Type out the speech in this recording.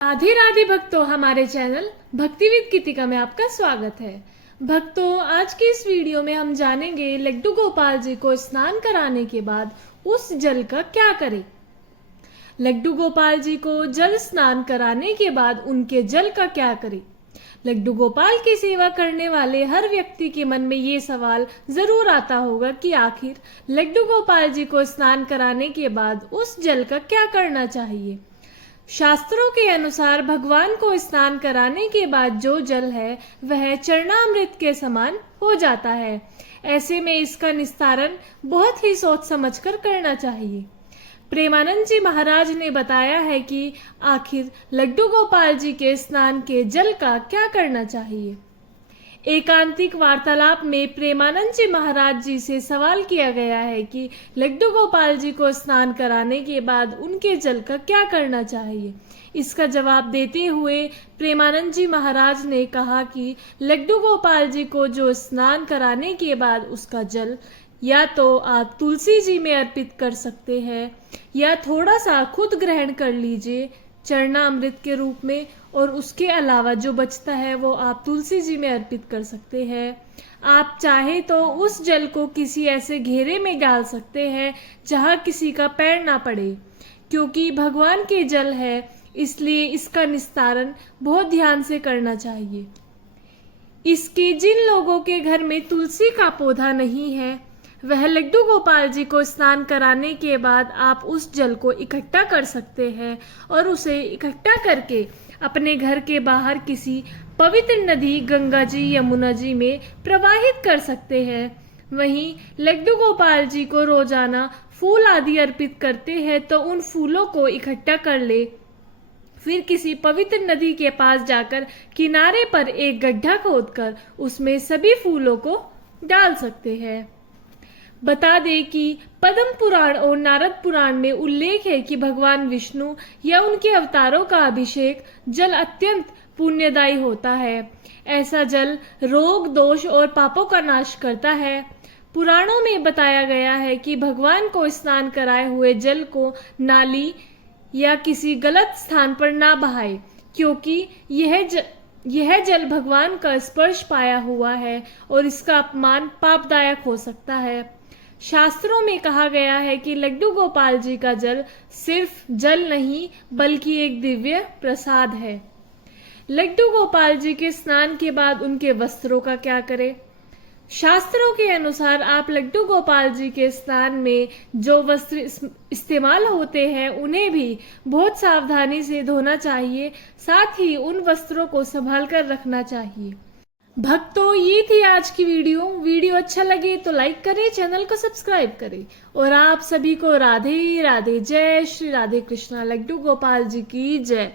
राधे राधे भक्तों, हमारे चैनल भक्ति विद गीतिका में आपका स्वागत है। भक्तों, आज की इस वीडियो में हम जानेंगे लड्डू गोपाल जी को स्नान कराने के बाद उस जल का क्या करें। लड्डू गोपाल जी को जल स्नान कराने के बाद उनके जल का क्या करें। लड्डू गोपाल की सेवा करने वाले हर व्यक्ति के मन में ये सवाल जरूर आता होगा कि आखिर लड्डू गोपाल जी को स्नान कराने के बाद उस जल का क्या करना चाहिए। शास्त्रों के अनुसार भगवान को स्नान कराने के बाद जो जल है वह चरणामृत के समान हो जाता है। ऐसे में इसका निस्तारण बहुत ही सोच समझकर करना चाहिए। प्रेमानंद जी महाराज ने बताया है कि आखिर लड्डू गोपाल जी के स्नान के जल का क्या करना चाहिए। एकांतिक वार्तालाप में प्रेमानंद जी महाराज जी से सवाल किया गया है कि लड्डू गोपाल जी को स्नान कराने के बाद उनके जल का क्या करना चाहिए। इसका जवाब देते हुए प्रेमानंद जी महाराज ने कहा कि लड्डू गोपाल जी को जो स्नान कराने के बाद उसका जल या तो आप तुलसी जी में अर्पित कर सकते हैं या थोड़ा सा खुद ग्रहण कर लीजिए चरणामृत के रूप में, और उसके अलावा जो बचता है वो आप तुलसी जी में अर्पित कर सकते हैं। आप चाहे तो उस जल को किसी ऐसे घेरे में डाल सकते हैं जहाँ किसी का पैर ना पड़े, क्योंकि भगवान के जल है इसलिए इसका निस्तारण बहुत ध्यान से करना चाहिए। इसके जिन लोगों के घर में तुलसी का पौधा नहीं है वह लड्डू गोपाल जी को स्नान कराने के बाद आप उस जल को इकट्ठा कर सकते हैं और उसे इकट्ठा करके अपने घर के बाहर किसी पवित्र नदी गंगा जी यमुना जी में प्रवाहित कर सकते हैं। वहीं लड्डू गोपाल जी को रोजाना फूल आदि अर्पित करते हैं तो उन फूलों को इकट्ठा कर ले, फिर किसी पवित्र नदी के पास जाकर किनारे पर एक गड्ढा खोदकर उसमें सभी फूलों को डाल सकते हैं। बता दें कि पद्म पुराण और नारद पुराण में उल्लेख है कि भगवान विष्णु या उनके अवतारों का अभिषेक जल अत्यंत पुण्यदायी होता है। ऐसा जल रोग दोष और पापों का नाश करता है। पुराणों में बताया गया है कि भगवान को स्नान कराए हुए जल को नाली या किसी गलत स्थान पर ना बहाए, क्योंकि यह जल भगवान का स्पर्श पाया हुआ है और इसका अपमान पापदायक हो सकता है। शास्त्रों में कहा गया है कि लड्डू गोपाल जी का जल सिर्फ जल नहीं बल्कि एक दिव्य प्रसाद है। लड्डू गोपाल जी के स्नान के बाद उनके वस्त्रों का क्या करें। शास्त्रों के अनुसार आप लड्डू गोपाल जी के स्नान में जो वस्त्र इस्तेमाल होते हैं उन्हें भी बहुत सावधानी से धोना चाहिए, साथ ही उन वस्त्रों को संभाल कर रखना चाहिए। भक्तों, ये थी आज की वीडियो अच्छा लगे तो लाइक करें, चैनल को सब्सक्राइब करें और आप सभी को राधे राधे। जय श्री राधे कृष्णा। लड्डू गोपाल जी की जय।